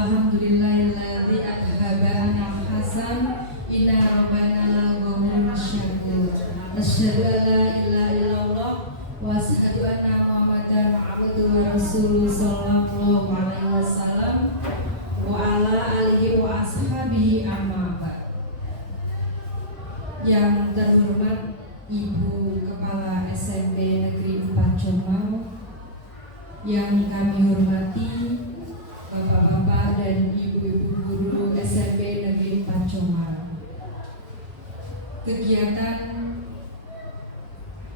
Alhamdulillahilladzi adhaba anna hasan inna rabbana laghafurun syakur. Asyhadu an la ilaha illallah wa asyhadu anna Muhammadan abduhu wa rasuluhu sallallahu alaihi wasallam wa ala alihi wa ashabihi amma ba'd. Yang terhormat Ibu Kepala SMP Negeri 4 Jombang, yang kami hormati Bapak-bapak dan ibu-ibu guru SMP Negeri 4 Jombang. Kegiatan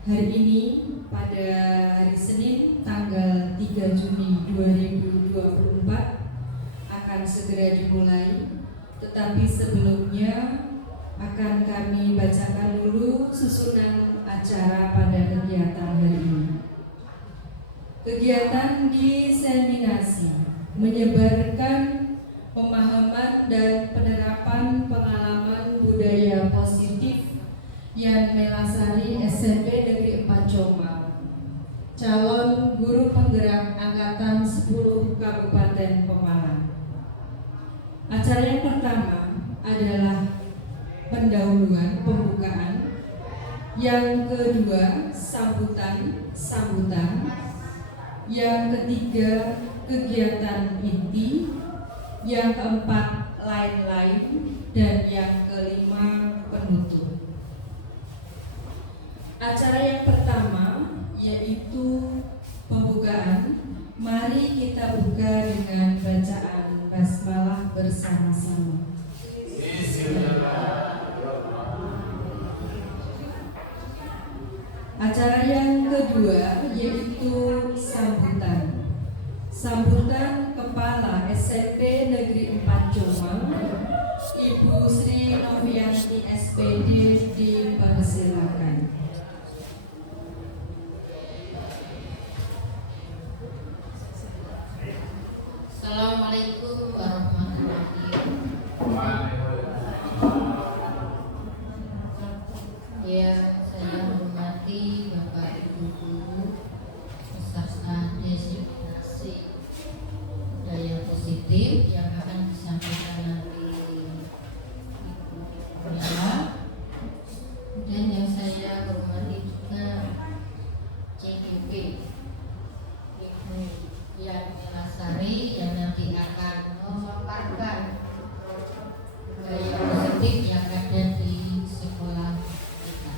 hari ini pada hari Senin tanggal 3 Juni 2024 akan segera dimulai, tetapi sebelumnya akan kami bacakan dulu susunan acara pada kegiatan hari ini. Kegiatan diseminasi menyebarkan pemahaman dan penerapan pengalaman budaya positif yang Melasari SMP Negeri 4 Jombang, calon guru penggerak angkatan 10 Kabupaten Pemalang. Acara yang pertama adalah pendahuluan pembukaan, yang kedua sambutan, yang ketiga kegiatan inti, yang keempat lain-lain, dan yang kelima penutup. Acara yang pertama yaitu pembukaan. Mari kita buka dengan bacaan basmalah bersama-sama. Acara yang kedua yaitu sambutan Kepala SMP Negeri 4 Jombang, Ibu Sri Novianti SPD, dipersilakan. Assalamualaikum warahmatullahi wabarakatuh. Yang saya hormati Bapak Ibu Guru peserta designasi budaya positif yang akan disampaikan nanti Ibu Mela, dan yang saya hormati juga CDP Ibu Yan Melasari yang nanti akan memaparkan budaya positif yang ada di sekolah kita.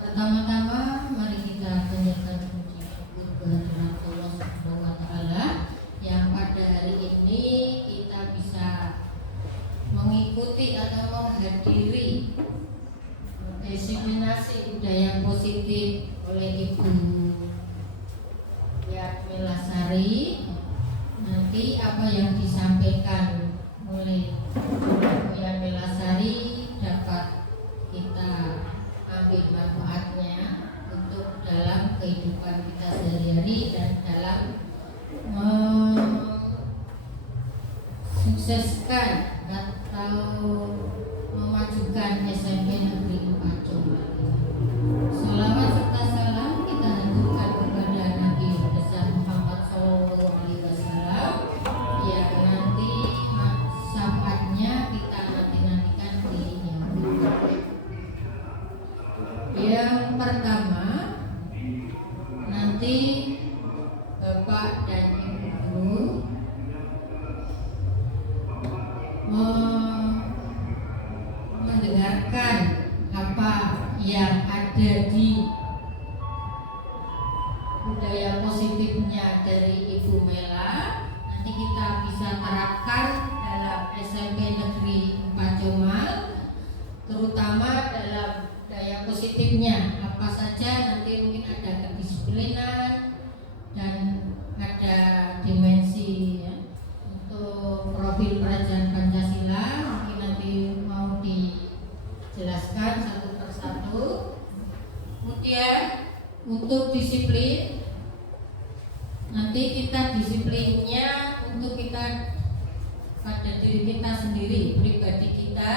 Pertama-tama mari kita panjatkan puji syukur kehadirat Allah Subhanahu wa taala yang pada hari ini kita bisa mengikuti atau menghadiri diseminasi budaya positif oleh Ibu Yan Melasari. Nanti apa yang disampaikan oleh Ibu Yan Melasari dapat kita ambil manfaatnya untuk dalam kehidupan kita sehari-hari dan dalam mensukseskan atau memajukan SMP Negeri 4 Jombang. Salawat serta salam kita haturkan kepada Nabi besar Muhammad SAW yang nanti syafaatnya kita nantikan dirinya. Yang pertama, nanti Bapak dan Ibu Guru mendengarkan apa yang ada di budaya positifnya dari Ibu Mela. Nanti kita bisa terapkan dalam SMP Negeri 4 Jombang, terutama dalam budaya positifnya apa saja. Nanti mungkin ada kedisiplinan dan ada dimensi ya, untuk profil pelajaran Pancasila. Mungkin nanti mau dijelaskan satu persatu. Kemudian untuk disiplin, nanti kita disiplinnya untuk kita pada diri kita sendiri, pribadi kita,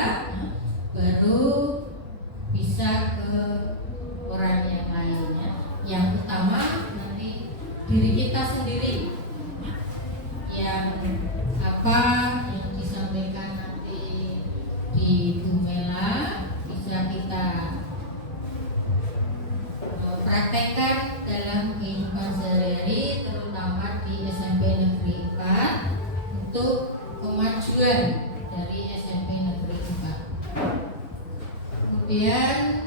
baru bisa ke orang yang lainnya. Yang utama nanti diri kita sendiri yang apa apa yang disampaikan nanti di Bu Mela bisa kita praktekkan dalam kehidupan sehari-hari, terutama di SMP Negeri 4 untuk kemajuan dari SMP Negeri 4. Kemudian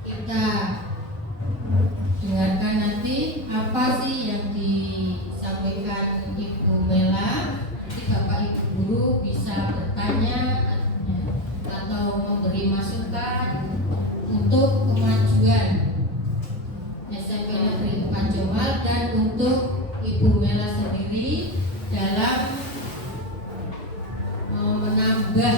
kita dengarkan nanti apa sih yang disampaikan Ibu Mela. Nanti Bapak Ibu guru bisa bertanya atau memberi masukan untuk kemajuan SMP Negeri 4 Jombang dan untuk Ibu Mela sendiri dalam menambah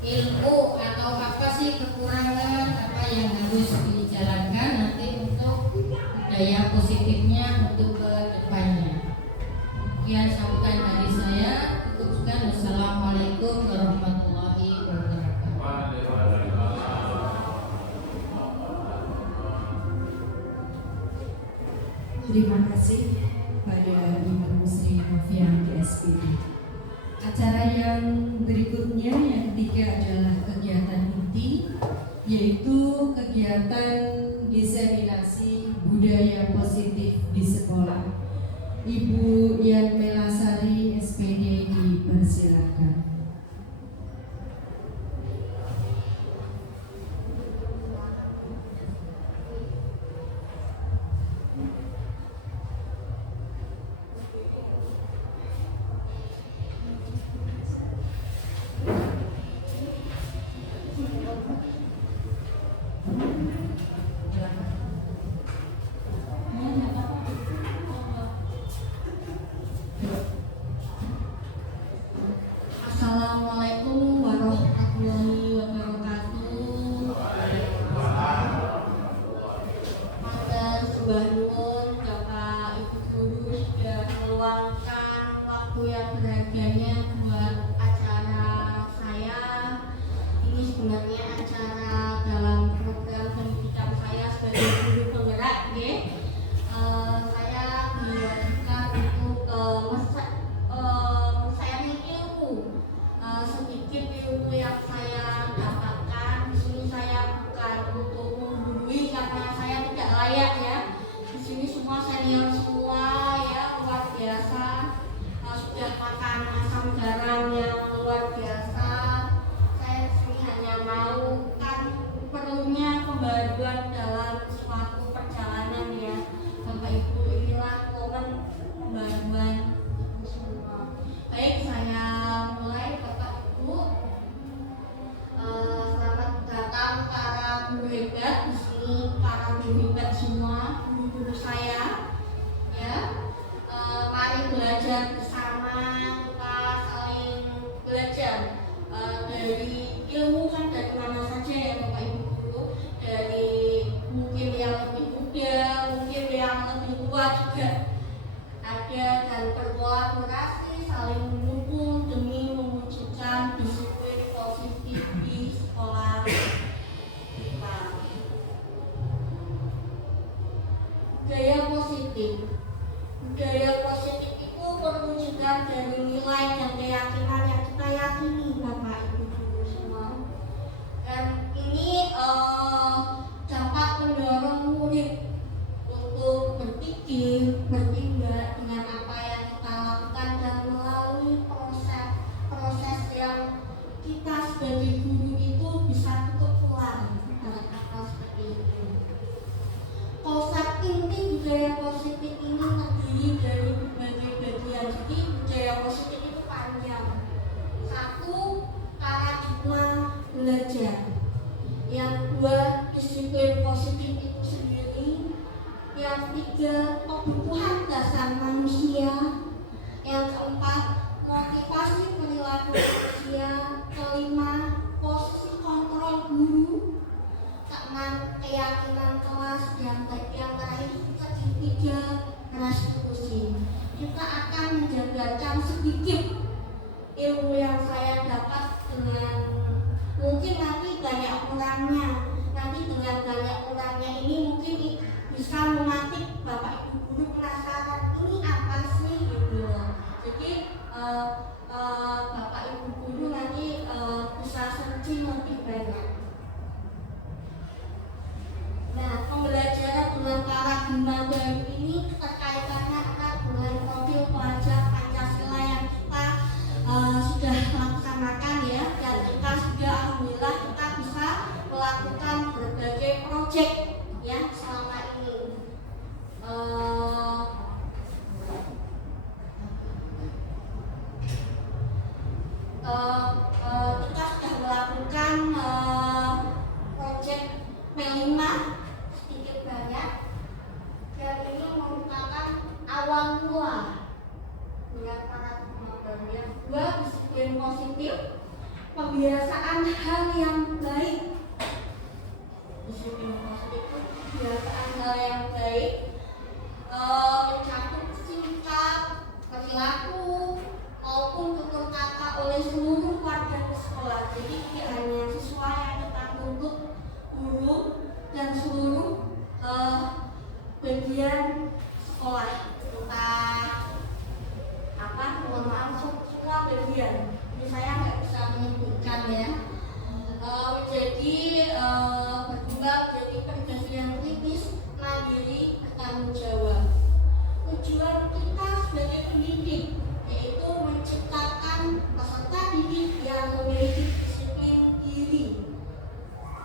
ilmu atau apa sih kekurangan apa yang harus dijalankan nanti untuk budaya positifnya untuk ke depannya. Sekian sambutan dari saya. Tutupkan. Wassalamualaikum warahmatullahi wabarakatuh. Terima kasih pada Ibu Sri Novian DSPD. Acara yang berikutnya yang ketiga adalah kegiatan inti, yaitu kegiatan diseminasi budaya positif di sekolah. Ibu Yan Melasari SPD dipersilakan. Assalamualaikum warahmatullahi wabarakatuh. Matur sembah nuwun Bapak Ibu guru sudah meluangkan waktu yang berharganya buat acara saya. Ini sebenarnya acara dalam program pendidikan saya sebagai guru penggerak, ya. Saya diwajibkan untuk sharing ilmu. Sedikit ilmu yang saya dapatkan di sini. Saya bukan untuk menggurui karena saya tidak layak, ya. Di sini semua senior semua, ya, luar biasa. Sudah makan asam garam yang luar biasa. Saya di sini hanya mau kan perlunya pembaruan dalam suatu perjalanan, ya. Bapak Ibu, inilah momen pembaruan semua. Baik, saya mulai. Bapak Ibu, selamat datang para guru hebat di sini, para guru hebat semua, guru-guru saya, ya. Mari belajar bersama, kita saling belajar dari ilmu kan dari mana saja, ya Bapak Ibu guru, dari mungkin yang lebih muda, mungkin yang lebih tua juga ada, dan berkolaborasi saling mendukung demi mewujudkan disiplin positif di sekolah kita. Budaya positif. Budaya positif itu perwujudan dari nilai dan keyakinan yang kita yakini, Bapak Ibu guru semua. Dan ini dapat mendorong murid untuk berpikir, bertindak dengan apa yang kita lakukan dan melalui proses yang kita sebagai guru itu bisa tutup pulang, kata seperti itu. Konsep inti budaya positif ini terdiri dari berbagai bagian. Jadi budaya positif itu panjang. 1, paradigma belajar. Yang 2, disiplin positif itu sendiri. Yang 3, kebutuhan dasar manusia. Yang 4, motivasi perilaku manusia. 5, posisi kontrol guru. 6, keyakinan kelas. Yang terakhir ketiga, restitusi. Kita akan menjabarkan sedikit ilmu yang saya dapat dengan mungkin nanti banyak kurangnya. Nanti dengan banyak kurangnya ini mungkin bisa menarik Bapak Ibu guru penasaran ini apa sih gitu. Jadi Bapak Ibu guru nanti bisa searching lebih banyak. Nah, pembelajaran dengan paradigma baru ini terkaitannya erat dengan profil pelajar Pancasila yang kita sudah laksanakan ya, dan kita sudah alhamdulillah kita bisa melakukan berbagai proyek ya selama ini. Kita sudah melakukan proyek P5 sedikit banyak, dan ini merupakan awal mula dengan paradigma baru yang kedua, disiplin positif, pembiasaan hal yang baik. Disiplin positif itu pembiasaan hal yang baik, mencakup sikap, perilaku maupun tutur kata oleh seluruh warga sekolah. Jadi tidak hanya siswa yang kita tuntut, guru dan seluruh bagian sekolah, mohon maaf, semua bagian. Ini saya nggak bisa menyebutkan ya. Jadi berkembang menjadi pribadi yang kritis, mandiri, bertanggung jawab. Tujuan kita sebagai pendidik yaitu menciptakan peserta didik yang memiliki disiplin diri,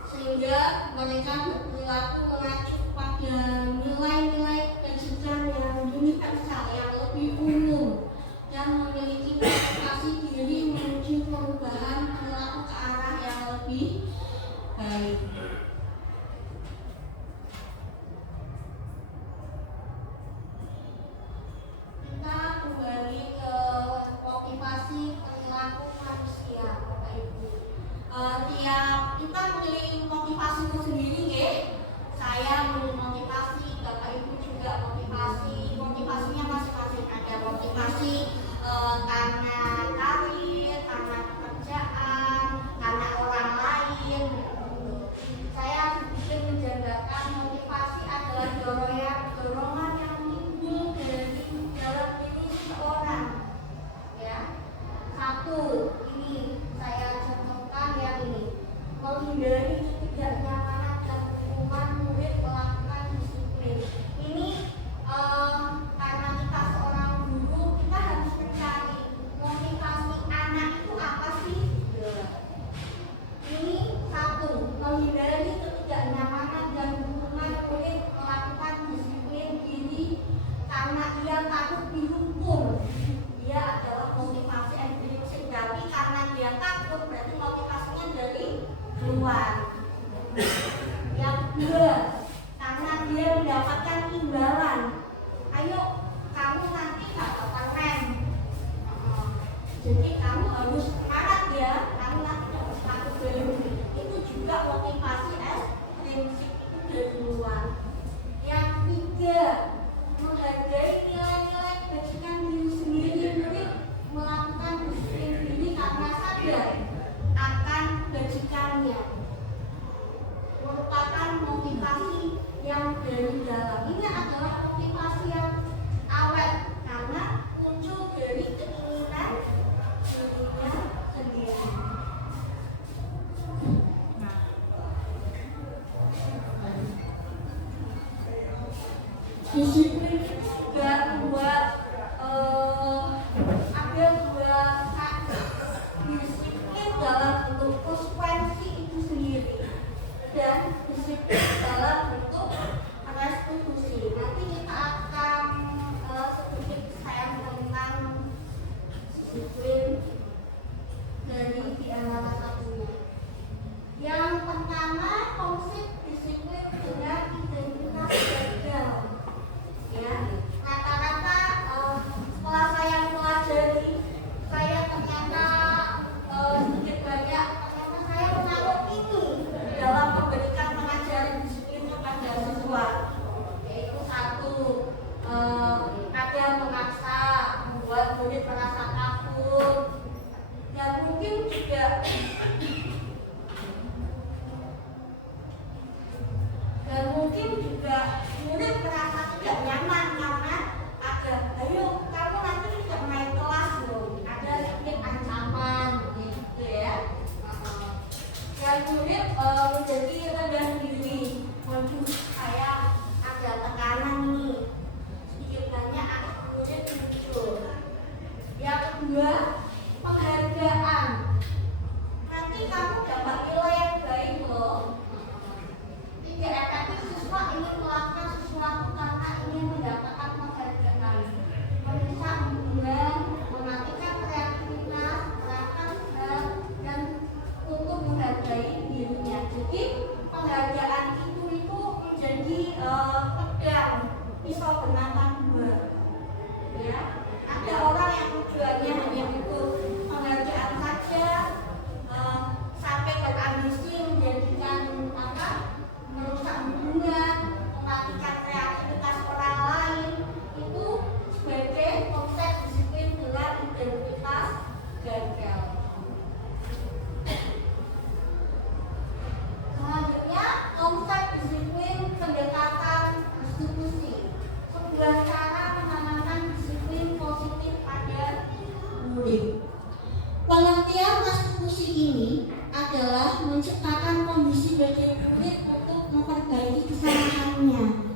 sehingga mereka berperilaku mengacu pada nilai-nilai kejujuran yang universal, yang lebih umum, dan memiliki motivasi diri menuju perubahan perilaku ke arah yang lebih baik. Kita kembali ke motivasi perilaku manusia, Bapak Ibu. Tiap kita memiliki motivasi sendiri ya. Saya memotivasi, Bapak Ibu juga motivasi. Motivasinya masing-masing, ada motivasi karena karir, karena pekerjaan, karena orang lain. Saya sedikit menjanggalkan motivasi adalah dorongan yang timbul dari dalam diri seseorang. Ya, satu ini saya contohkan yang ini, menghindari ketidaknyamanan dan hukuman murid melakukan disiplin. Ini karena kita seorang guru, kita harus mencari motivasi anak itu apa sih? Ini satu, menghindari ketidaknyamanan dan hukuman murid melakukan disiplin diri karena ia takut dihukum. Dia adalah motivasi intrinsik, tapi karena dia takut berarti motivasinya dari luar. Yang kedua, karena dia mendapatkan imbalan. Ayo, kamu nanti dapat rem. Jadi kamu harus semangat ya, kamu nanti dapat sepatu baru. Itu juga motivasi ekstrinsik, itu dari luar. Yang tiga, menghargai nilai-nilai kebajikan diri sendiri. Murid melakukan disiplin diri karena sadar akan kebajikannya, merupakan motivasi yang dari dalam. Ini adalah motivasi yang awet karena muncul dari keinginan dirinya sendiri. Disiplin juga membuat ada dua kata, disiplin dalam bentuk konsekuensi itu sendiri dan disiplin dalam bentuk restitusi. Nanti kita akan sedikit saya tentang disiplin dari di antara satunya. Yang pertama, konsep disiplin dengan identitas gagal. Ya, rata-rata setelah saya pelajari, saya ternyata sedikit banyak ternyata saya menaruh ini dalam memberikan pengajaran disiplin kepada siswa, yaitu satu, ada memaksa membuat murid merasa takut, dan mungkin juga gagal. Selanjutnya, konsep disiplin pendekatan eksekusi. Sebuah cara menanamkan disiplin positif pada murid. Pengertian eksekusi ini adalah menciptakan kondisi bagi murid untuk memperbaiki kesalahannya.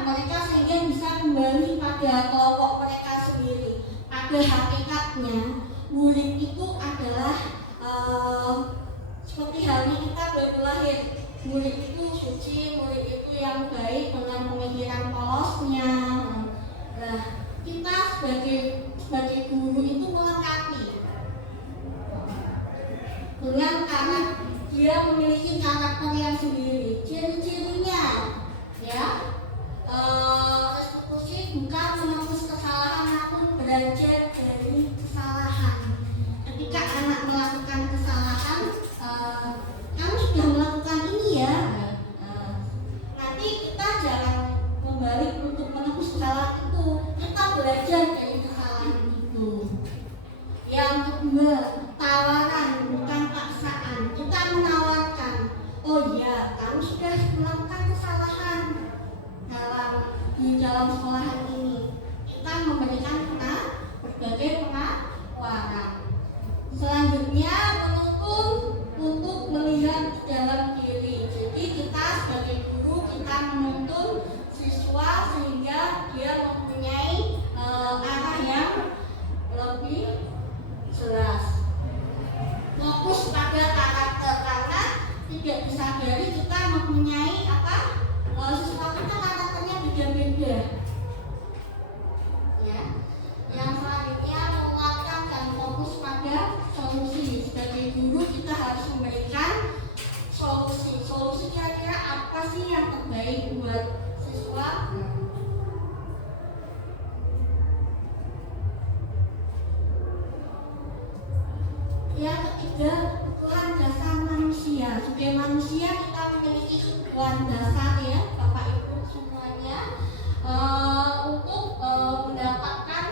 Mereka sehingga bisa kembali pada kelompok mereka sendiri. Pada hakikatnya, murid itu adalah seperti halnya kita baru lahir. Murid itu suci, murid itu yang baik dengan pemikiran polosnya. Nah, kita sebagai guru itu melengkapi dengan karena dia memiliki karakter yang sendiri. Ciri-cirinya, ya, eksekusi bukan menembus kesalahan, namun belajar dari kesalahan. Ketika anak melakukan kesalahan, kamu sudah melakukan ini ya. Nanti kita jangan membalik untuk menembus kesalahan itu. Kita belajar dari kesalahan itu. Yang kedua, tawaran bukan paksaan. Kita menawarkan, oh iya, kamu sudah melakukan kesalahan di dalam sekolahan ini. Kita memberikan berbagai penawaran. Selanjutnya, menuntun untuk melihat ke dalam diri. Jadi kita sebagai guru, kita menuntun siswa sehingga dia mempunyai arah yang lebih jelas. Fokus pada karakter, karena tidak disadari kita mempunyai siswa kita karakternya beda-beda. Ya. Yang selanjutnya, menguatkan dan fokus pada solusi. Sebagai guru kita harus memberikan solusi. Solusi kira-kira apa sih yang terbaik buat siswa? Yang ketiga, kebutuhan dasar manusia. Sebagai manusia kita memiliki kebutuhan dasar, ya, Bapak Ibu semuanya, untuk mendapatkan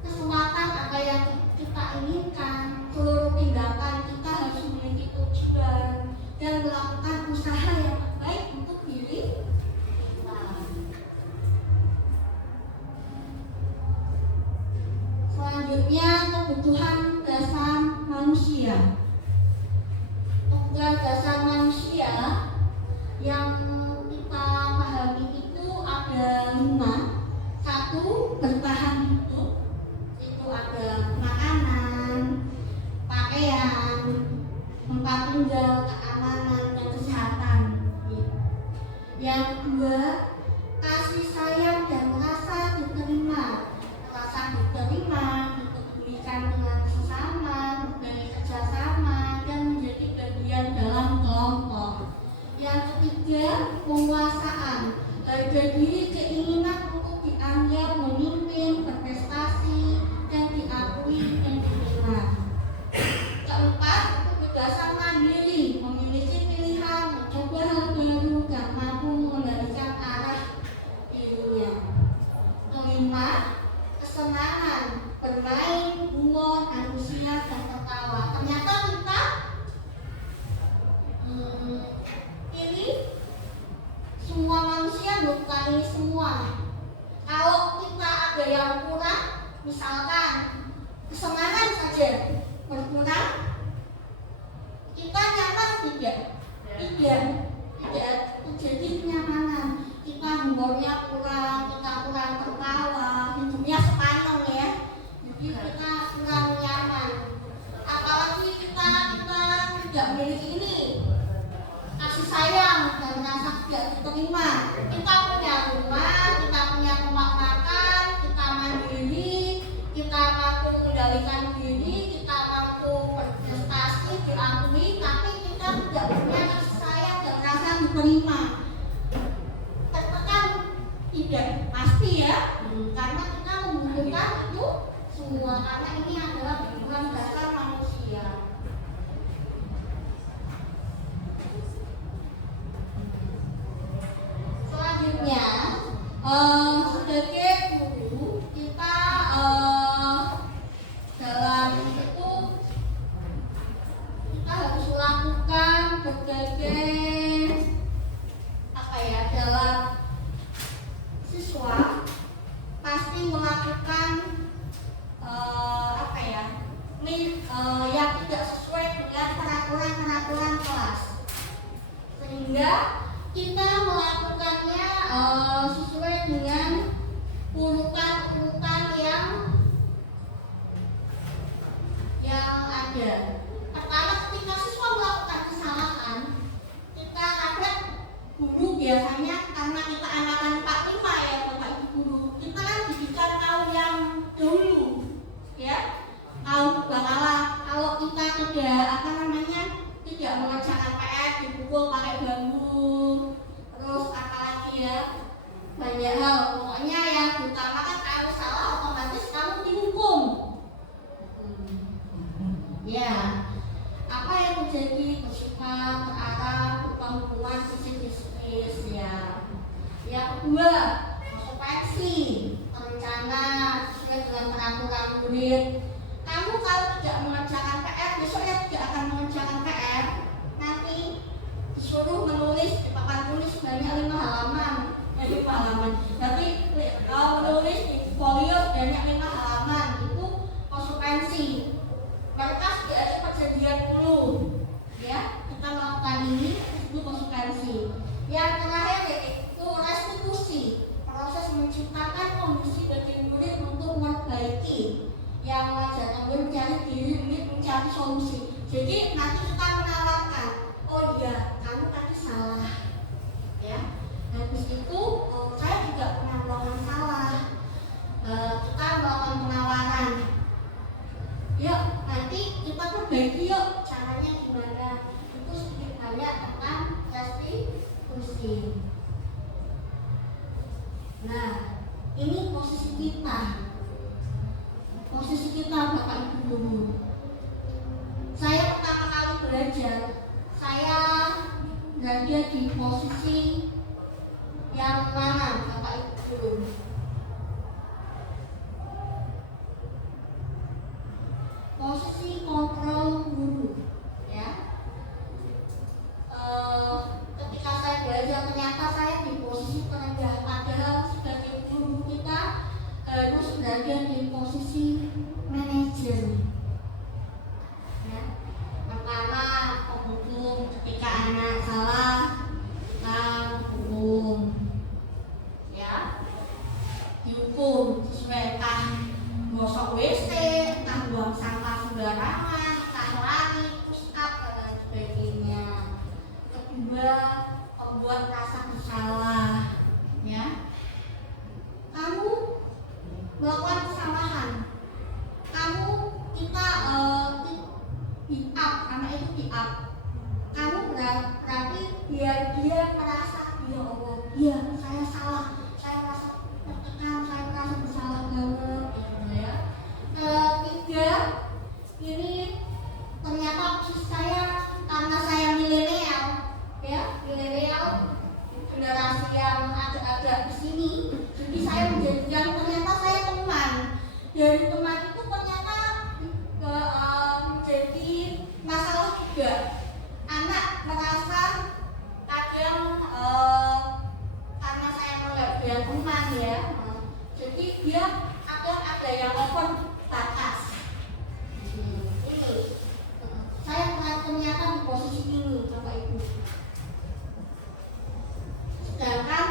kesempatan apa yang kita inginkan. Seluruh tindakan kita harus memiliki tujuan dan melakukan usaha yang terbaik untuk diri kita. Selanjutnya, kebutuhan dasar manusia. Kebutuhan dasar manusia yang kita pahami itu ada 5. 1, bertahan hidup. Itu ada makanan, pakaian, tempat tinggal, keamanan, dan kesehatan. Yang 2, kasih sayang dan rasa diterima. Rasa diterima, dipedulikan dengan sesama, berbagi kerjasama, dan menjadi bagian dalam kelompok. Yang ketiga, penguasaan. Harga diri, keinginan untuk dianggap memimpin, berprestasi, dan diakui dan diterima. Keempat, kebebasan mandiri, memiliki pilihan, mencoba hal baru, dan mampu mengendalikan arah dirinya. Kelima, kesenangan, bermain, humor, antusias, dan tertawa. Ternyata kita ini semua manusia bukan ini semua. Kalau kita ada yang kurang, misalkan kesenangan saja berkurang, kita nyaman tidak? Tidak terjadi kenyamanan. Kita humornya kurang, kita kurang tertawa, hidupnya sepanjang, ya. Jadi kita kurang nyaman. Apalagi kita tidak memiliki ini, kasih sayang dan rasa tidak diterima. Kita punya rumah, kita punya tempat makan, kita mandiri, kita mampu mengendalikan diri, kita mampu berprestasi, diakui, tapi kita tidak punya kasih sayang dan rasa diterima. Tertekan? Tidak, pasti ya, karena kita membutuhkan itu semua, karena ini adalah kebutuhan dasar manusia. Selanjutnya, sebagai guru kita ada. Pertama, ketika siswa melakukan kesalahan, kita kadang guru biasanya karena kita angkatan 45 ya Bapak Ibu guru, kita kan didikan kaum yang dulu ya, kaum bangala. Kalau kita tidak mengerjakan PR, dipukul pakai bambu, terus apalagi ya, banyak hal. Pokoknya yang diutamakan kalau salah otomatis kamu dihukum. Ya, apa yang terjadi bersifat terarah hukuman bisnis ya. Yang kedua, konsekuensi rencana sesuai dengan peraturan murid. Kamu kalau tidak mengerjakan PR, besoknya tidak akan mengerjakan PR. Nanti disuruh menulis di papan tulis banyak 5 halaman. Tapi menulis di folio banyak 5 halaman, itu konsekuensi. Mereka tidak ada perjanjian dulu, ya kita melakukan ini itu konsekuensi. Yang terakhir yaitu restitusi, proses menciptakan kondisi bagi murid untuk memperbaiki yang wajar, kemudian mencari diri, murid mencari solusi. Jadi nanti kita menawarkan, oh iya kamu tadi salah, ya. Habis itu saya juga pernah melakukan salah. Kita melakukan penawaran. Yuk, nanti kita perbaiki yuk, caranya gimana. Itu sedikit banyak tentang restitusi. Nah, ini posisi kita. Posisi kita Bapak Ibu guru. Saya pertama kali belajar, saya berada di posisi yang mana Bapak Ibu guru? Posisi kontrol guru, ya. Ketika saya belajar ternyata saya di posisi terendah, padahal sebagai guru kita harus berada di posisi manajer. Ya. Pertama, penghukum ketika anak salah, hukum, ya, dihukum sesuai gosok WC, buang sampah sembarangan, lari, push up dan sebagainya. Kedua, membuat rasa bersalah, ya. Kamu melakukan kesalahan, kita di up, anak itu di up. Kamu berarti biar dia merasa ya Allah, ya saya salah, saya merasa tertekan, saya merasa bersalah banget, gitu ya. Ketiga, ini ternyata posisi saya karena saya milenial, ya, generasi yang agak-agak di sini, jadi saya menjadikan ternyata saya teman. Dari teman itu ternyata menjadi masalah juga. Anak merasa kadang karena saya menganggap dia teman ya, jadi dia kadang ada yang over batas. Ini saya ternyata di posisi ini Bapak Ibu. Sedangkan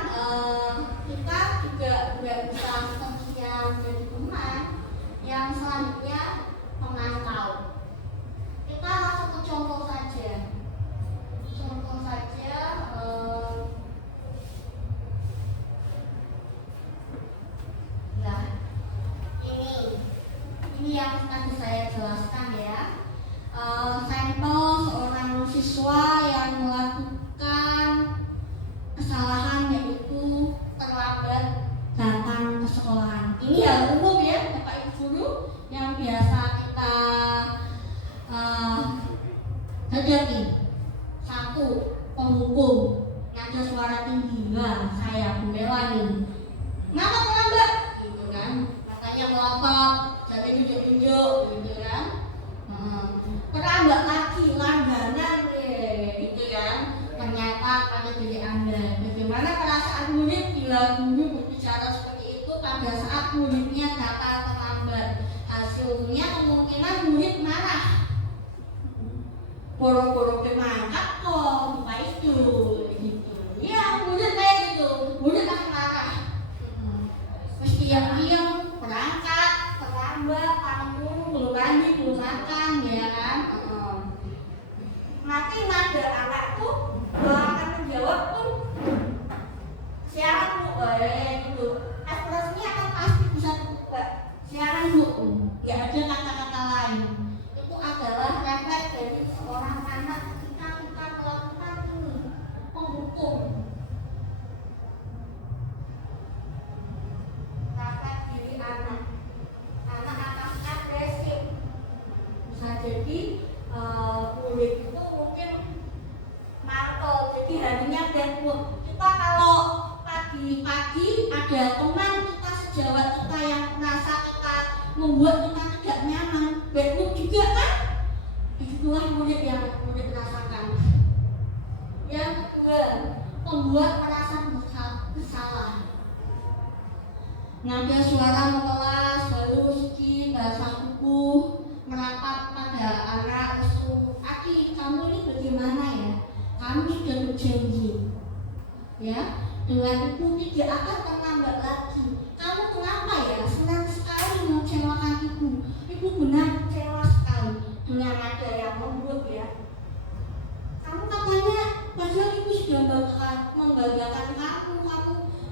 kita juga tidak bisa seterusnya menjadi teman. Yang selanjutnya pemantau. Kita langsung ke contoh saja. Nah, ini yang tadi saya jelaskan ya. Sampel seorang siswa yang melakukan kesalahan yaitu terlambat datang ke sekolahan. Ini hal umum ya Bapak Ibu guru yang biasa kita hadapi. Satu, penghukum nada suara tinggi. Nah, saya Bu Melani, kenapa terlambat? Gitu kan, makanya melotot, jadi tunjuk-tunjuk, gitu kan. Terlambat lagi, langganan gitu kan. Ternyata pada diri Anda, bagaimana perasaan murid bila guru berbicara seperti itu pada saat muridnya datang terlambat? Hasilnya kemungkinan murid marah. Boro-boro mangkat kok, lupa itu, gitu. Ya, murid kayak gitu, murid akan marah. Mesti yang berangkat, terlambat, tanggung, belum mandi, belum makan, ya kan? Jadi murid itu mungkin mantel, jadi harinya deadwood. Kita kalau pagi-pagi ada teman kita sejawat kita yang merasa kita membuat kita tidak nyaman, deadwood juga kan? Itulah murid yang murid rasakan. Yang kedua, membuat merasa bersalah. Nada suara mengelas, haluski, bahasa kuku, merapat pada arah lesu. Aki, kamu ini bagaimana ya? Kami sudah berjanji, ya, dengan ibu tidak akan terlambat lagi. Kamu kenapa ya? Senang sekali mengecewakan ibu. Ibu benar kecewa sekali dengan nada yang lembut ya. Kamu katanya, padahal ibu sudah membanggakan kamu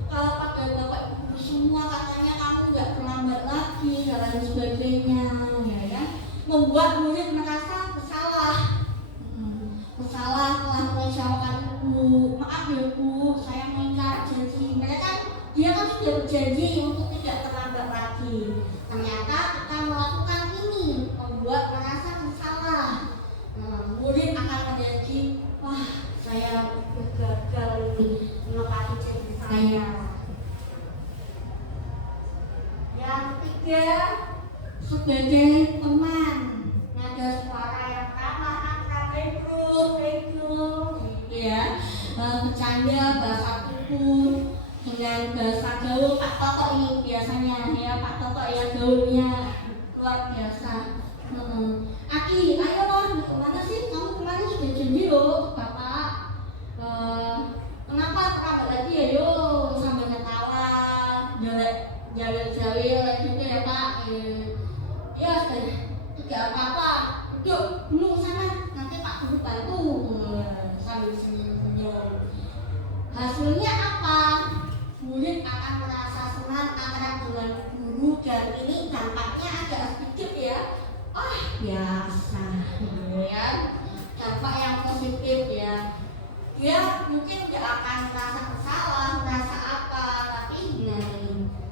pada bapak ibu semua, katanya kamu nggak terlambat lagi dan lain sebagainya, ya kan? Membuat murid merasa bersalah telah mengecewakan ibu. Maaf ya bu, saya mengingkar janji. Dia kan sudah berjanji untuk tidak terlambat lagi. Ternyata kita melakukan ini, membuat merasa bersalah. Murid akan menjadi, wah saya gagal ini menepati janji saya. Yang ketiga, sebagai teman, nada suara yang ramah, akrab, gitu ya, bercanda bahasa kuku dengan bahasa gaul. Pak Toto ini biasanya ya, Pak Toto ya gaulnya luar biasa. Aki, ayo loh, kemana sih? Kamu kemarin sudah janji loh ke bapak. Kenapa terlambat lagi ya? Yuk sambil ketawa, jawil-jawil juga ya pak. Ya sudah, tidak apa-apa. Duduk dulu sana, nanti pak guru bantu. Sambil senyum-senyum. Hasilnya apa? Murid akan merasa senang akrab dengan guru, dan ini dampaknya agak sedikit ya. Biasa, ya. Dampak yang positif ya. Dia mungkin tidak akan merasa bersalah, merasa apa, tapi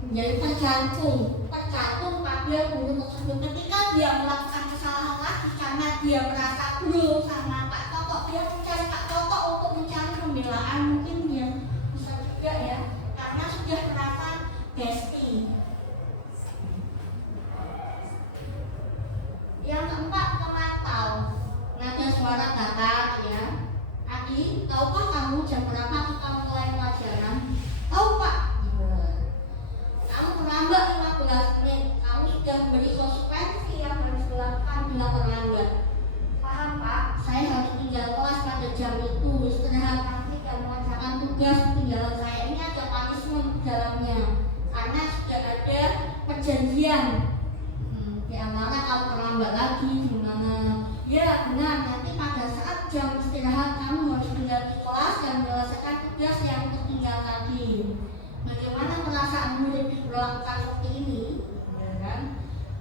menjadi tergantung pada guru tersebut. Ketika dia melakukan kesalahan lagi karena dia merasa belum sama Pak Toto, dia mencari Pak Toto untuk mencari pembelaan, mungkin dia bisa juga ya, karena sudah merasa bestie. Yang keempat, pemantau, nada suara datar ya. Adi, tahukah kamu jam berapa kita mulai pelajaran? Tahu pak? Kamu terlambat 15 menit. Kamu sudah memberi konsekuensi yang harus dilakukan bila terlambat. Paham pak? Saya harus tinggal kelas pada jam itu, istirahat nanti dan mengerjakan tugas tinggalan saya. Ini ada punishment di dalamnya, karena sudah ada perjanjian. Di antara kalau terlambat lagi gimana? Ya benar, nanti pada saat jam istirahat kamu harus tinggal di kelas dan menyelesaikan tugas yang tertinggal tadi. Bagaimana perasaan murid diperlakukan seperti ini? Ya kan?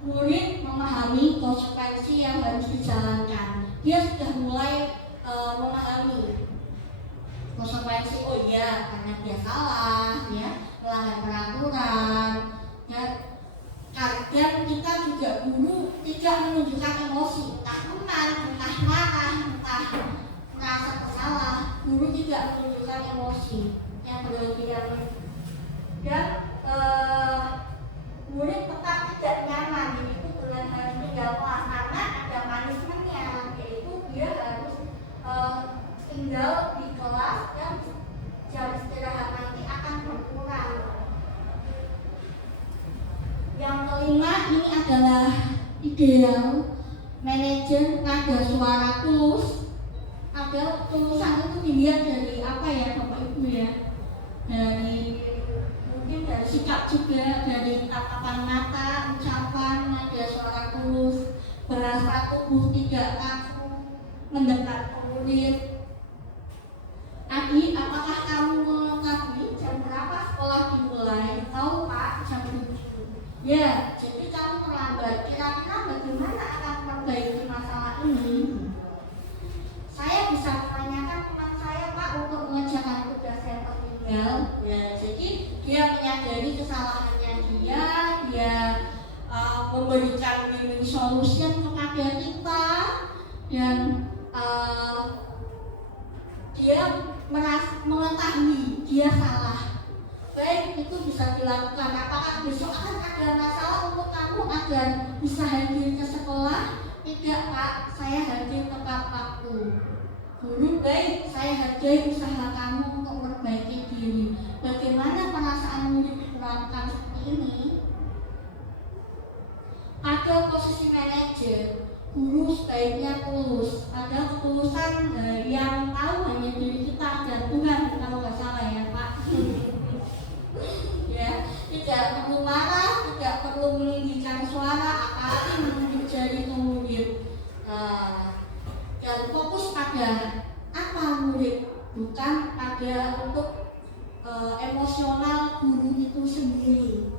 Murid memahami konsekuensi yang harus dijalankan. Dia sudah mulai memahami konsekuensi. Oh iya, karena dia salah, ya, melanggar peraturan, ya. Dan kita juga guru tidak menunjukkan emosi, entah menang, entah marah, entah merasa bersalah. Guru tidak menunjukkan emosi yang berlebihan, dan murid tetap tidak nyaman itu dengan harus tinggal kelas karena ada punishment-nya, yaitu dia harus tinggal di kelas dan jam istirahat nanti akan berkurang. Yang kelima, ini adalah ideal manajer nada suara tulus. Ada tulusan itu dilihat dari apa ya Bapak Ibu ya? Dari mungkin dari sikap juga, dari tatapan mata, ucapan, nada suara tulus, bahasa tubuh tidak kaku, mendekat ke murid. Adi, apakah kamu mengetahui jam berapa sekolah dimulai? Tahu Pak, jam 7. Ya, jadi kamu terlambat. Kira-kira bagaimana akan memperbaiki masalah ini? Saya bisa menanyakan teman saya Pak untuk mengerjakan tugas yang tertinggal. Ya, jadi dia menyadari kesalahannya dia memberikan win-win solution kepada kepada kita dan dia mengetahui dia salah. Baik, itu bisa dilakukan. Apakah besok akan ada masalah untuk kamu agar bisa hadir ke sekolah? Tidak, Pak, saya hadir tepat waktu. Guru, baik, saya hargai usaha kamu untuk memperbaiki diri. Bagaimana perasaan murid diperlakukan seperti ini? Pada posisi manajer, guru sebaiknya tulus. Ada ketulusan yang tahu hanya diri kita dan Tuhan, kalau nggak salah ya Pak. Ya, tidak perlu marah, tidak perlu meninggikan suara, apalagi menunjuk jari ke murid. Dan fokus pada apa murid, bukan pada untuk emosional guru itu sendiri.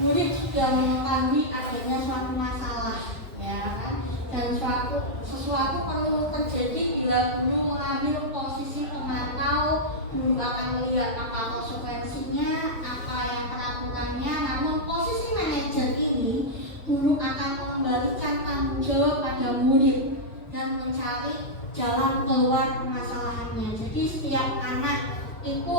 Murid sudah mengetahui adanya suatu masalah, ya kan? Dan sesuatu perlu terjadi bila guru mengambil posisi pemantau. Guru akan melihat apa konsekuensinya, apa yang peraturannya. Namun posisi manajer ini, guru akan mengembalikan tanggung jawab pada murid dan mencari jalan keluar permasalahannya. Jadi setiap anak itu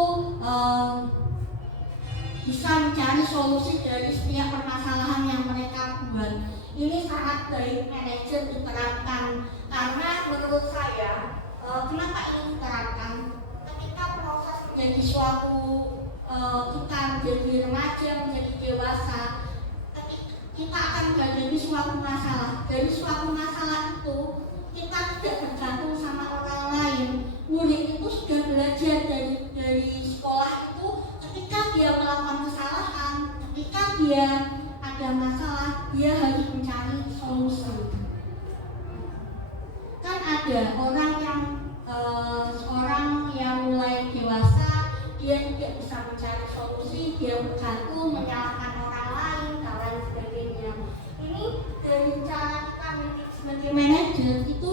bisa mencari solusi dari setiap permasalahan yang mereka buat. Ini sangat baik manajer diterapkan, karena menurut saya kenapa ini diterapkan? Ketika proses menjadi suatu kita menjadi remaja, menjadi dewasa, kita akan menghadapi suatu masalah. Dari suatu masalah itu kita tidak bergantung sama orang lain. Murid itu sudah belajar dari sekolah itu, ketika dia melakukan kesalahan, ketika dia ada masalah, dia harus mencari solusi. Kan ada orang yang mulai dewasa, dia tidak bisa mencari solusi, dia bergantung, menyalahkan orang lain, dan lain sebagainya. Ini dari cara kita sebagai manajer itu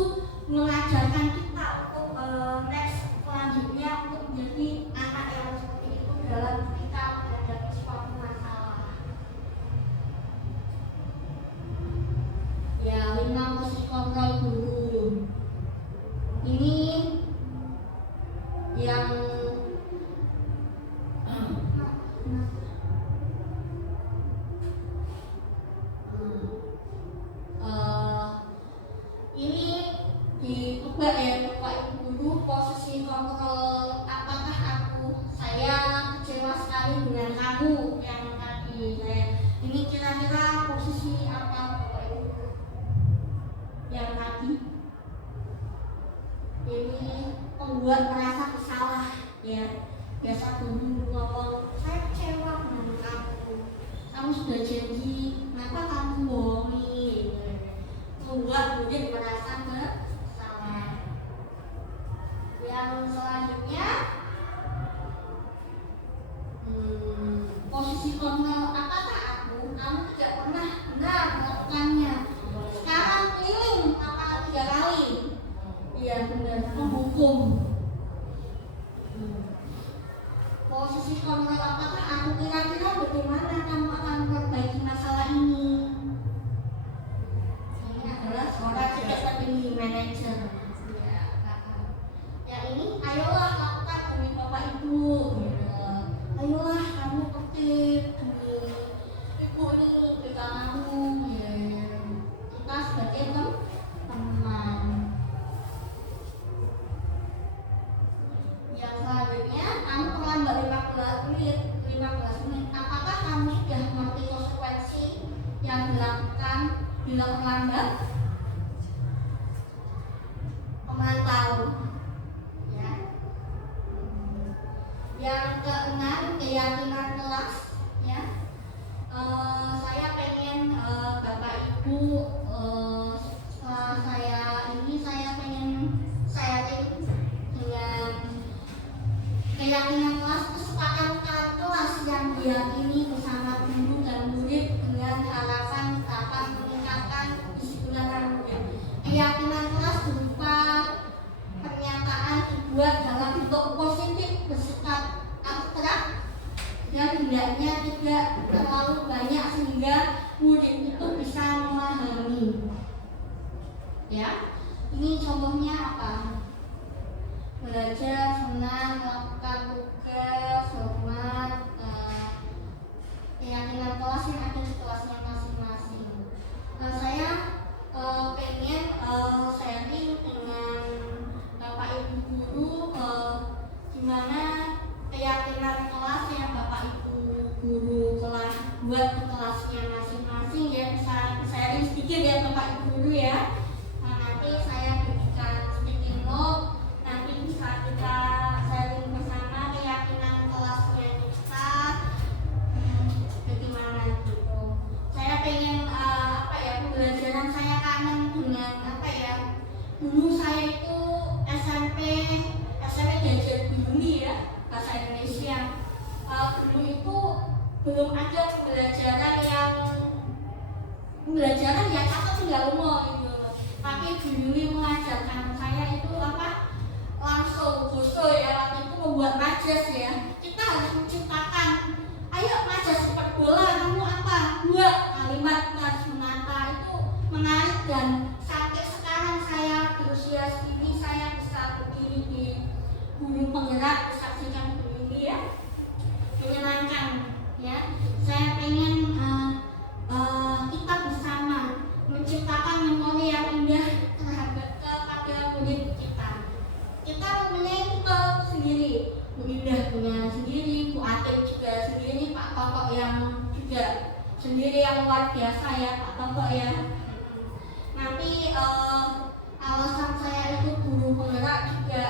mengajarkan kita untuk next selanjutnya untuk menjadi anak yang seperti itu dalam ketika menghadapi suatu masalah. Ya, 5 posisi kontrol guru. Ini yang ini dicoba ya Bapak Ibu Guru, posisi kontrol apakah saya kecewa sekali dengan kamu yang tadi ini kira-kira posisi apa Bapak Ibu yang tadi ini membuat merasa bersalah ya. Biasa dulu ngomong saya kecewa dengan kamu sudah janji, kenapa kamu bohongi? Membuat murid merasa bersalah. Yang selanjutnya posisi kontrol, apakah kamu tidak pernah benar melakukannya, sekarang keliling apa 3 kali, iya benar, menghukum. Posisi kontrol, apakah aku kira-kira bagaimana kamu akan memperbaiki masalah ini. Ini adalah seorang seperti manajer ya, ini ayolah lakukan demi Bapak Ibu, ayolah kamu tertib demi Ibu ini beda kamu ya. Kita sebagai teman. Yang selanjutnya, kamu terlambat 15 menit. Apakah kamu sudah mengerti konsekuensi yang dilakukan bila terlambat? Pemantau ya. Yang keenam, keyakinan kelas ya. Saya pengen Bapak Ibu setelah saya pengen sharing dengan keyakinan kelas, kesepakatan kelas yang diyakini bersama guru dan murid dengan harapan dapat meningkatkan kedisiplinan murid. Keyakinan kelas berupa pernyataan dibuat dalam bentuk positif bersifat abstrak dan hendaknya tidak terlalu banyak sehingga murid itu bisa memahami. Ya, ini contohnya apa? Belajar, senang, melakukan tugas, hormat, keyakinan kelas yang ada di kelasnya masing-masing. Saya pengen sharing dengan Bapak Ibu guru gimana keyakinan kelas yang Bapak Ibu guru telah buat di kelasnya masing-masing, ya. Bisa sharing sedikit ya Bapak Ibu guru ya. Nanti saya berikan speaking note, nanti bisa kita sharing bersama keyakinan kelasnya kita bagaimana gitu. Saya pengen pembelajaran saya kangen dengan dulu saya itu SMP diajar biologi ya, bahasa Indonesia. Dulu itu belum ada pembelajaran ya catat tinggal umur gitu. Tapi dulu mengajarkan saya itu langsung khusus ya, waktu itu membuat majas ya. Kita harus menciptakan, ayo majas sepak bola, kamu buat kalimat, harus menata. Itu menarik, dan sampai sekarang saya berusia segini saya bisa berdiri di gunung penggerak, saksikan ini ya, menyenangkan ya. Saya pengen kita bersama menciptakan memori yang indah kepada murid kita. Kita mempunyai kita sendiri, Bu Indah punya sendiri, Bu Atin juga sendiri, Pak Toto yang juga sendiri yang luar biasa ya Pak Toto ya. Nanti alasan saya itu guru penggerak juga,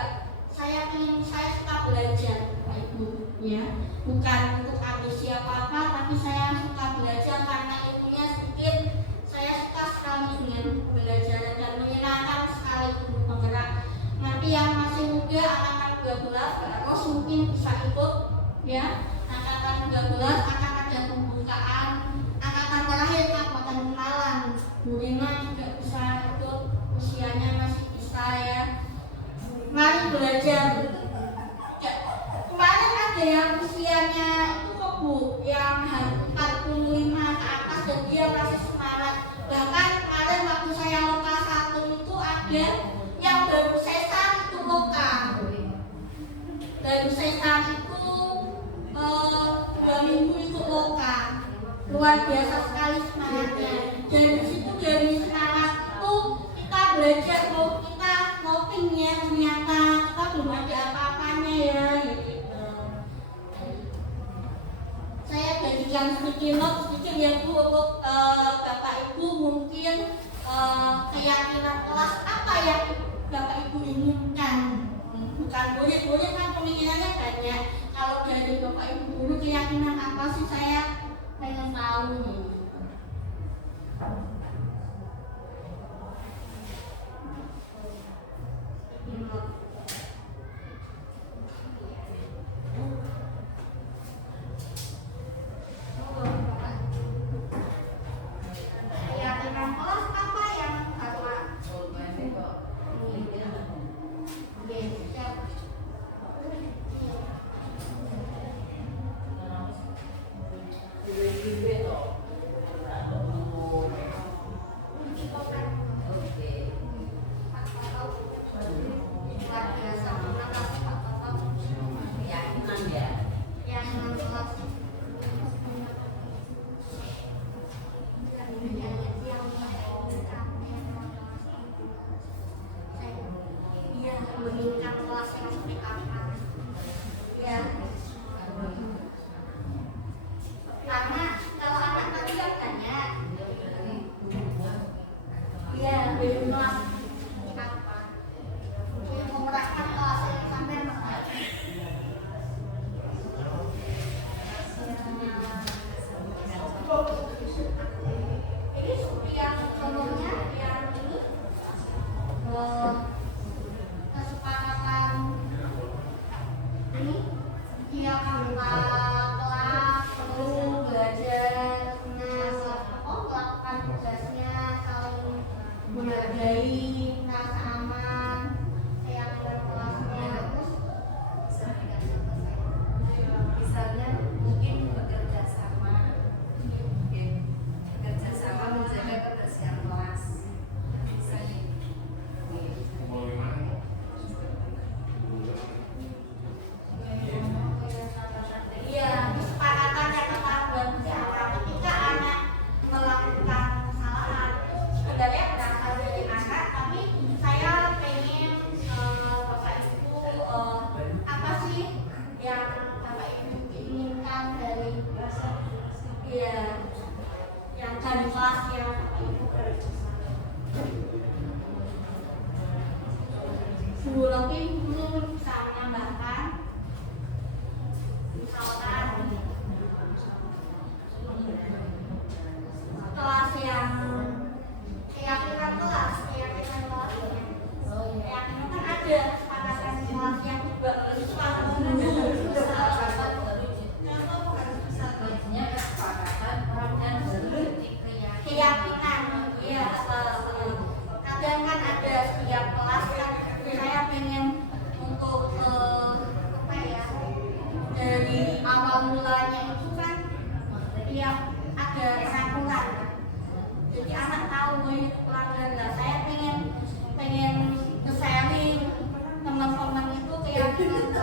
saya suka belajar Pak Ibu ya, bukan untuk ambisi apa-apa, tapi saya suka belajar karena ilmunya sedikit. Saya suka sekali dengan belajar dan menyenangkan sekali guru penggerak. Nanti yang masih muda angkatan 12 harus mungkin bisa ikut ya. Angkatan 12 akan ada pembukaan. Angkatan terakhir angkatan kenalan, Bu Rina juga bisa ikut, usianya masih bisa ya. Mari belajar. Ya, kemarin ada yang usianya itu Bu, yang 45 ke atas dan dia masih semangat. Bahkan kemarin waktu saya loka 1 itu ada yang baru sesar itu loka. Baru sesar itu 2 minggu itu loka. Luar biasa sekali semangatnya. Dan disitu dari semangat itu kita belajar, kita ya, ternyata kita belum ada apa-apanya ya gitu. Saya bagikan sedikit ya Bu untuk Bapak Ibu, mungkin keyakinan kelas apa yang Bapak Ibu inginkan. Bukan murid kan pemikirannya banyak. Kalau dari Bapak Ibu guru, keyakinan apa sih, saya pengen tahu nih. Keyakinan kelas apa yang Bapak? tiap kelas kan saya pengen untuk apa ya, dari awal mulanya itu kan tiap ada rangkuman, jadi anak tahu ini pelajaran. Nah, saya pengen nge-sharing teman-teman itu keyakinan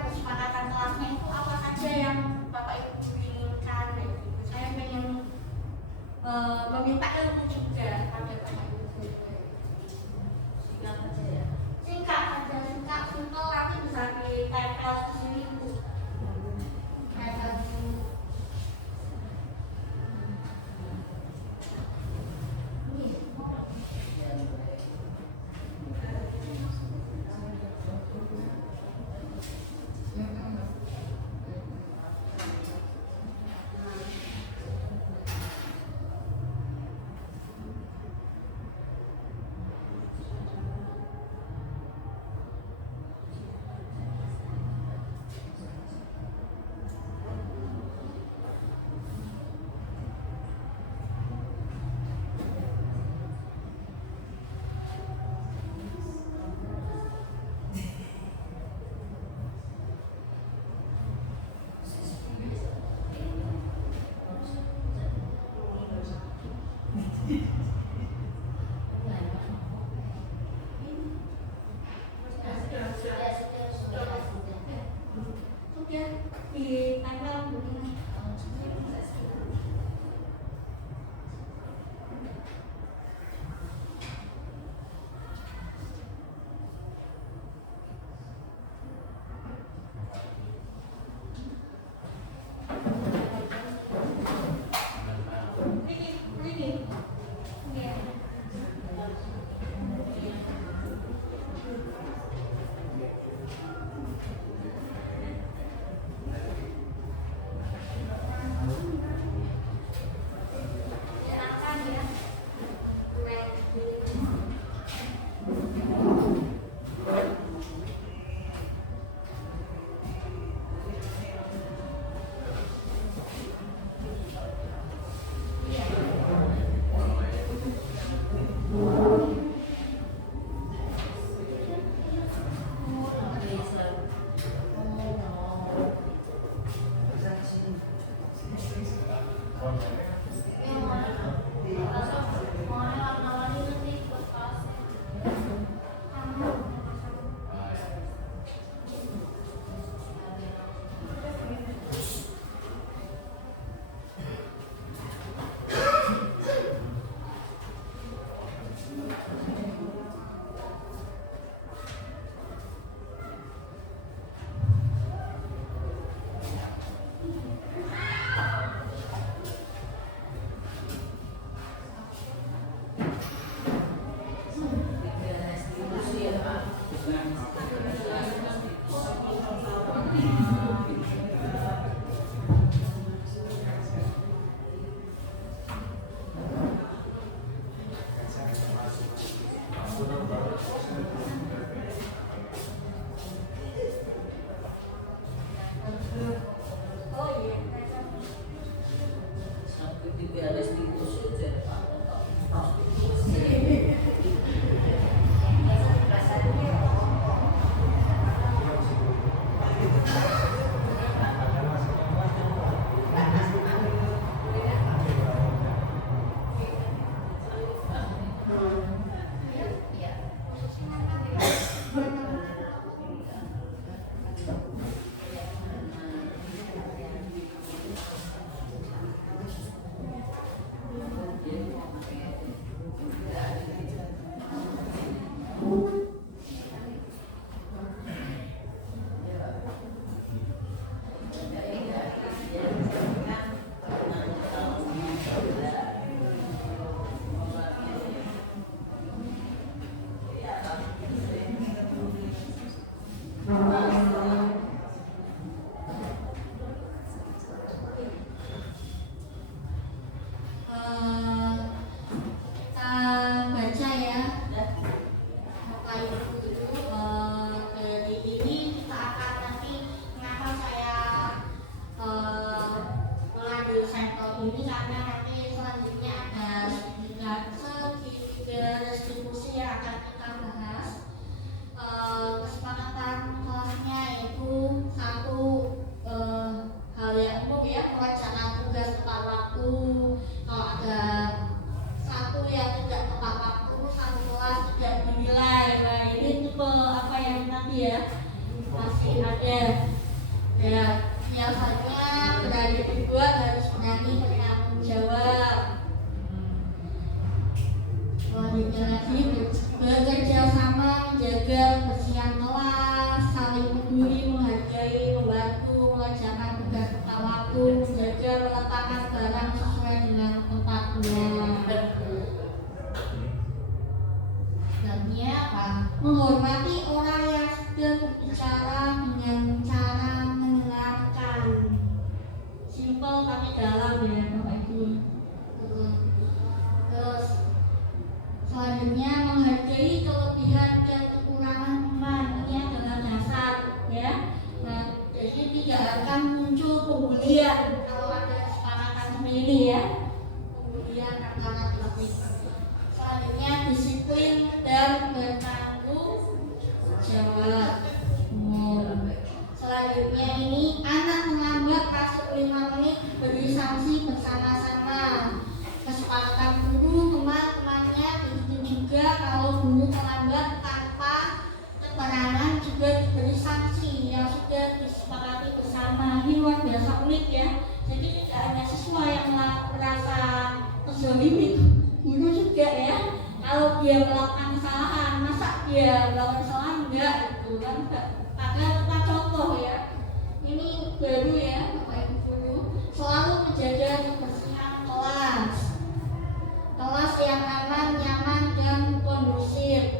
kesepakatan kelasnya itu apa saja yang Bapak Ibu inginkan. Saya pengen meminta ilmu juga pada Bapak Ibu. Singkat aja, singkat, simpel, nanti bisa ditempel di sini Bu. Tempel dulu. Sudah ditempel begini. Ini selanjutnya lagi bekerja sama menjaga kebersihan kelas, saling peduli, menghargai, membantu, mengerjakan tugas tepat waktu, menjaga meletakkan barang sesuai dengan tempatnya. Selanjutnya apa? Menghormati orang yang sedang berbicara dengan cara mendengarkan. Simple tapi dalam ya Bapak Ibu. Terus selanjutnya menghargai kelebihan dan kekurangan teman. Ini adalah dasar ya. Nah, jadi tidak akan muncul pembulian kalau ada kesepakatan seperti ini ya. Pembulian akan lebih. Selanjutnya disiplin dan bertanggung jawab. Selanjutnya ini anak melambat masuk 5 menit beri sanksi bersama-sama. Kesepakatan guru teman-temannya, begitu juga kalau guru terlambat tanpa keterangan juga diberi sanksi yang sudah disepakati bersama. Ini luar biasa unik ya. Jadi tidak hanya siswa yang merasa terzalimi, guru juga ya. Kalau dia melakukan kesalahan, masa dia melakukan kesalahan enggak gitu kan? Ada kita contoh ya. Ini baru ya Bapak Ibu guru, selalu menjaga kebersihan kelas. Kelas yang aman, nyaman dan kondusif.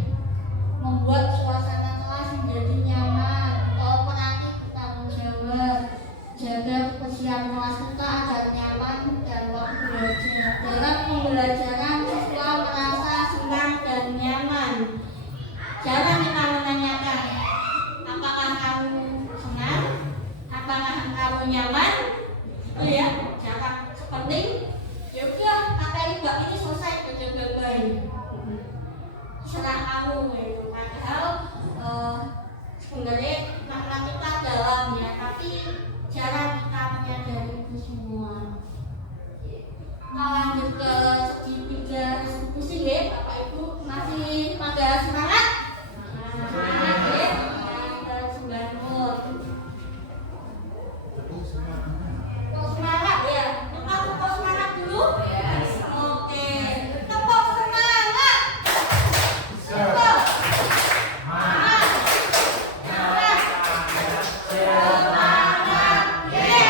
Membuat suasana kelas menjadi nyaman. Kooperatif, bertanggung jawab. Jaga kebersihan kelas kita agar nyaman dan waktu belajar. Dalam pembelajaran siswa merasa senang dan nyaman. Jarang kita menanyakan apakah kamu senang, apakah kamu nyaman, itu ya, jarang. Sepenting ya udah materi bab ini selesai baik-baik. Serah kamu gitu. Padahal sebenarnya makna kita dalam ya, tapi jarang kita menyadari itu semua. Kita lanjut ke segi 3 diskusi ya Bapak Ibu, masih pada semangat? Semangat ya, kita 9 menit. Tepuk semangat ya, kita tepuk semangat dulu. Oke, tepuk semangat. Tepuk semangat. Semangat, yes.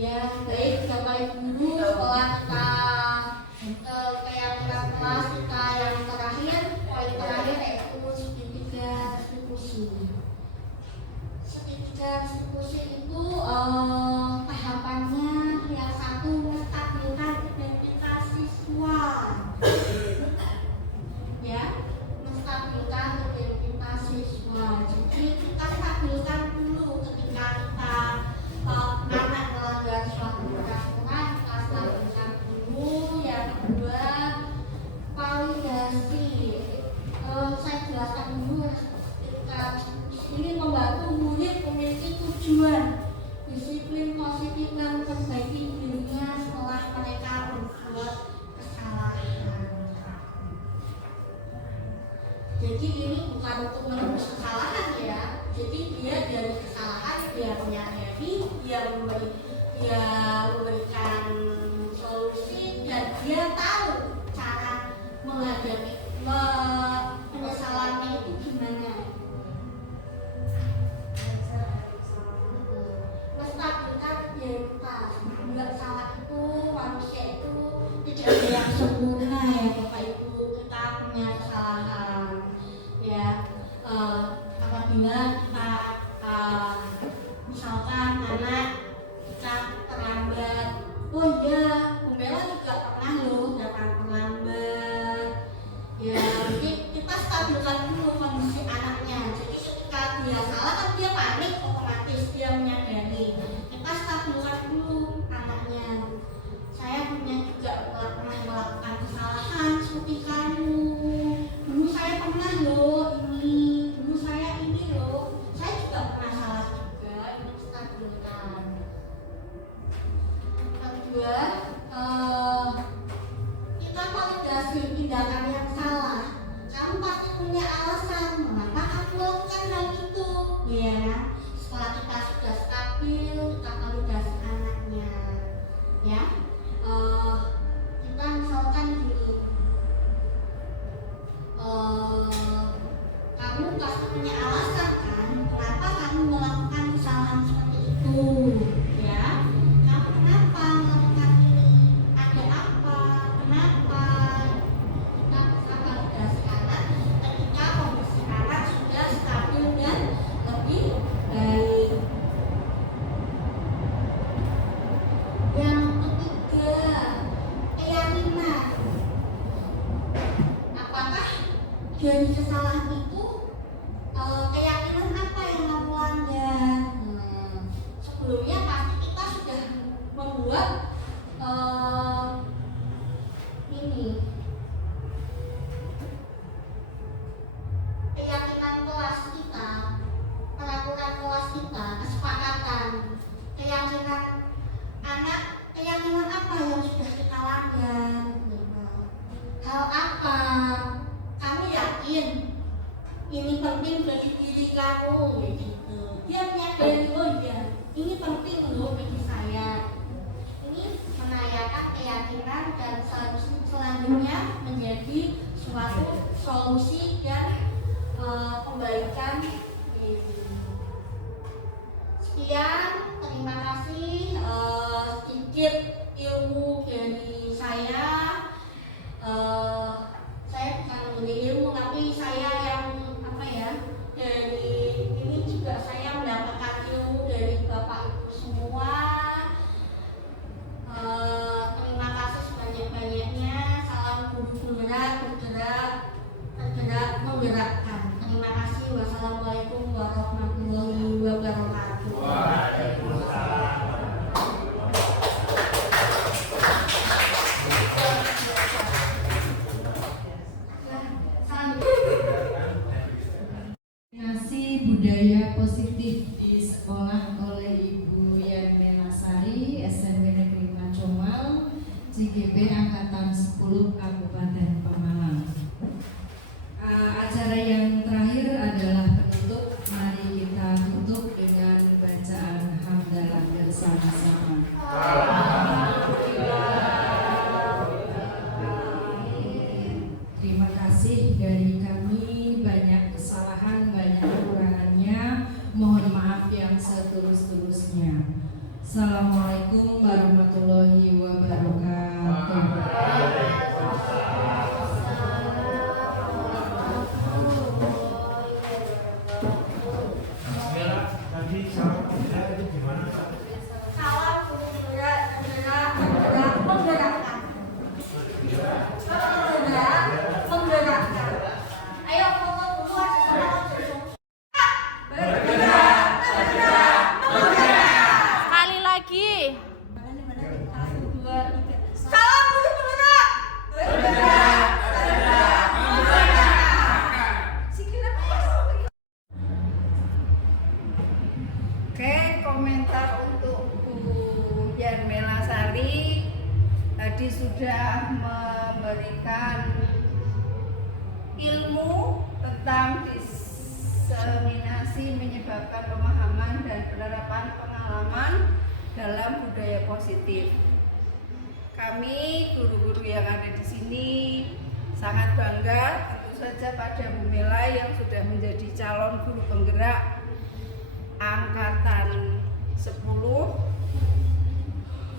Ya, baik Bapak Ibu guru, setelah kita keyakinan kelas kita yang terakhir, poin terakhir yaitu segitiga diskusi. Segitiga diskusi itu tahapannya yang satu menstabilkan identitas siswa. Ya, menstabilkan identitas siswa. Jadi kita stabilkan dulu ketika kita anak melanggar suatu peraturan, kita stabilkan dulu. Yang kedua, validasi. Saya jelaskan dulu ketika ini membantu murid memiliki tujuan, disiplin positif dan memperbaiki dirinya setelah mereka membuat kesalahan. Jadi ini bukan untuk menebus kesalahan ya. Jadi dia dari kesalahan dia menyadari, dia memberikan solusi dan dia tahu cara menghadapi penyesalannya itu gimana. Menstabilkan identitas. Nggak salah itu, manusia itu tidak ada yang sempurna ya Bapak Ibu. Kita punya kesalahan ya. Apabila kita misalkan anak kita terlambat, oh iya, Bu Bella juga pernah loh datang terlambat. dari kesalahan itu keyakinan apa yang kamu langgar? Sebelumnya pasti kita sudah membuat ini keyakinan kelas kita, peraturan kelas kita, kesepakatan, keyakinan anak, keyakinan apa yang sudah kita langgar? Hal apa? Kamu yakin ini penting bagi diri kamu? Gitu. Dia menyadari, oh iya, ini penting loh bagi saya. Ini menanyakan keyakinan dan selanjutnya menjadi suatu solusi dan pembaikan diri. Sekian, terima kasih. Sedikit ilmu dari saya. Saya bukan memberi ilmu, tapi saya yang dari ini juga saya mendapatkan ilmu dari Bapak Ibu semua. Terima kasih sebanyak-banyaknya. Salam guru bergerak menggerakkan. Terima kasih. Wassalamualaikum warahmatullahi wabarakatuh. Edukasi budaya positif di sekolah oleh Ibu Yan Melasari, SMP Negeri Macomal, CGP Angkatan 10 Kabupaten Pemalang. Acara yang terakhir adalah penutup. Mari kita tutup dengan bacaan hamdalah bersama-sama. Terima kasih dari kami, banyak kesalahan, banyak kekurangannya, mohon maaf yang setulus-tulusnya. Assalamualaikum warahmatullahi wabarakatuh. Salam menggerakkan. Menggerakkan. Ayo foto dulu. Sekali lagi. Satu, dua, tiga. Salam guru penggerak. Oke, komentar untuk Bu Yan Melasari tadi sudah memberikan ilmu tentang diseminasi menyebabkan pemahaman dan penerapan pengalaman dalam budaya positif. Kami guru-guru yang ada di sini sangat bangga tentu saja pada Bu Mela yang sudah menjadi calon guru penggerak Angkatan 10.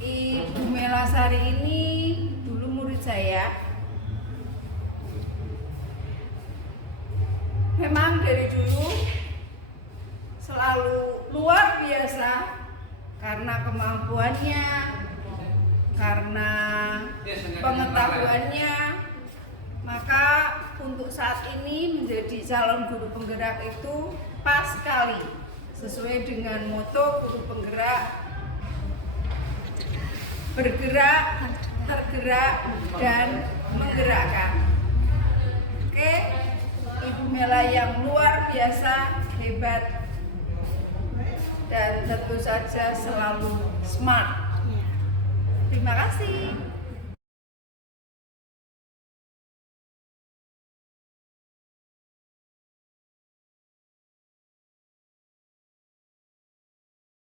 Ibu Melasari ini dulu murid saya. Memang dari dulu selalu luar biasa karena kemampuannya, karena pengetahuannya. Maka untuk saat ini menjadi calon guru penggerak itu pas sekali, sesuai dengan moto guru penggerak, bergerak, tergerak, dan menggerakkan. Oke, Ibu Mela yang luar biasa, hebat, dan tentu saja selalu smart. Terima kasih.